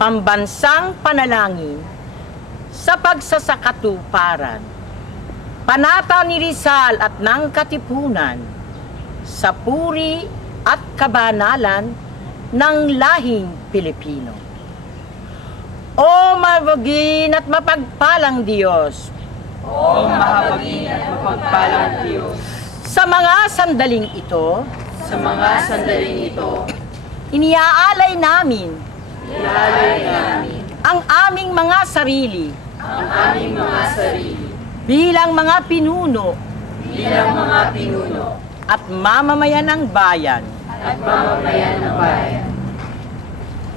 pambansang panalangin sa pagsasakatuparan, panata ni Rizal at ng Katipunan sa puri at kabanalan ng lahing Pilipino. O mabagin at mapagpalang Diyos, O mahabagin at mapagpalang Diyos, sa mga sandaling ito, sa mga sandaling ito, iniaalay namin ilalay namin ang aming mga sarili ang aming mga sarili bilang mga pinuno bilang mga pinuno at mamamayan ng bayan. at mamamayan ng bayan.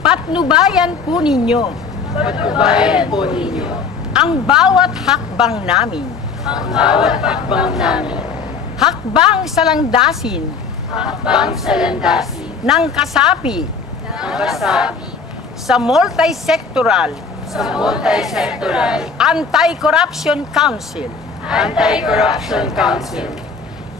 Patnubayan po ninyo Patnubayan po ninyo ang bawat hakbang namin, ang bawat hakbang namin, hakbang sa langdasin hakbang sa landasin ng kasapi ng kasapi sa multi-sectoral sa Multi-Sectoral Anti-Corruption Council. Anti-Corruption Council.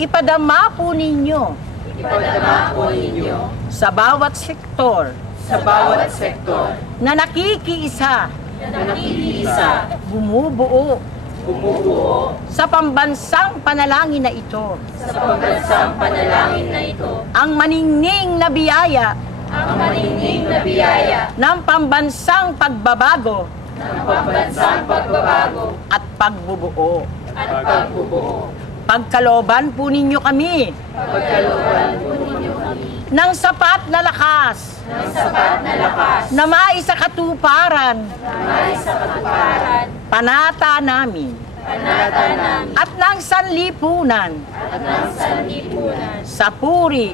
Ipadama po ninyo Ipadama po ninyo sa bawat sektor sa bawat sektor na nakikiisa, na nakikiisa, bumubuo bumubuo sa pambansang panalangin na ito sa pambansang panalangin na ito ang maningning na biyaya ang maningning na biyaya ng pambansang pagbabago ng pambansang pagbabago at pagbubuo. at pagbubuo. Pagkalooban po ninyo kami Pagkalooban po ninyo kami ng sapat na lakas ng sapat na lakas na maisakatuparan na may sa katuparan, panata namin panata namin at ng sanlipunan at ng sanlipunan sa puri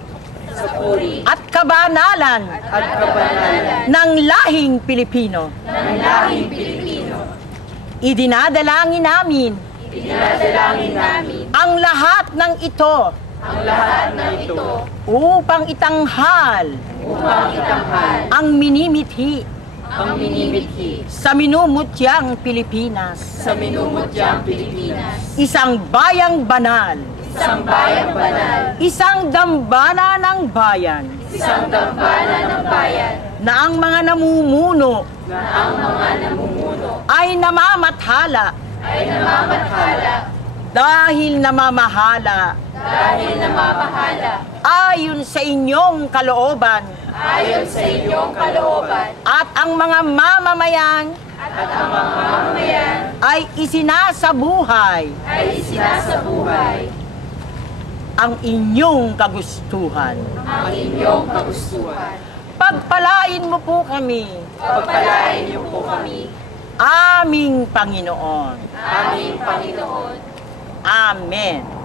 sa puri at kabanalan at kabanalan ng lahing Pilipino. ng lahing Pilipino. Idinadalangin namin Idinadalangin namin ang lahat ng ito ang lahat ng ito upang itanghal upang itanghal ang minimithi ang minimithi sa minumutyang Pilipinas, sa minumutyang Pilipinas, isang bayang banal, isang bayang banal, isang dambana ng bayan, isang dambana ng bayan, na ang mga namumuno na ang mga namumuno ay namamathala ay namamathala dahil namamahala dahil namamahala ayon sa inyong kalooban, ayon sa inyong kalooban, at ang mga mamamayan at ang mga mamamayan ay isinasabuhay ay isinasabuhay ang inyong kagustuhan. ang inyong kagustuhan. Pagpalain mo po kami, Pagpalain niyo po kami, aming Panginoon. aming Panginoon. Amen.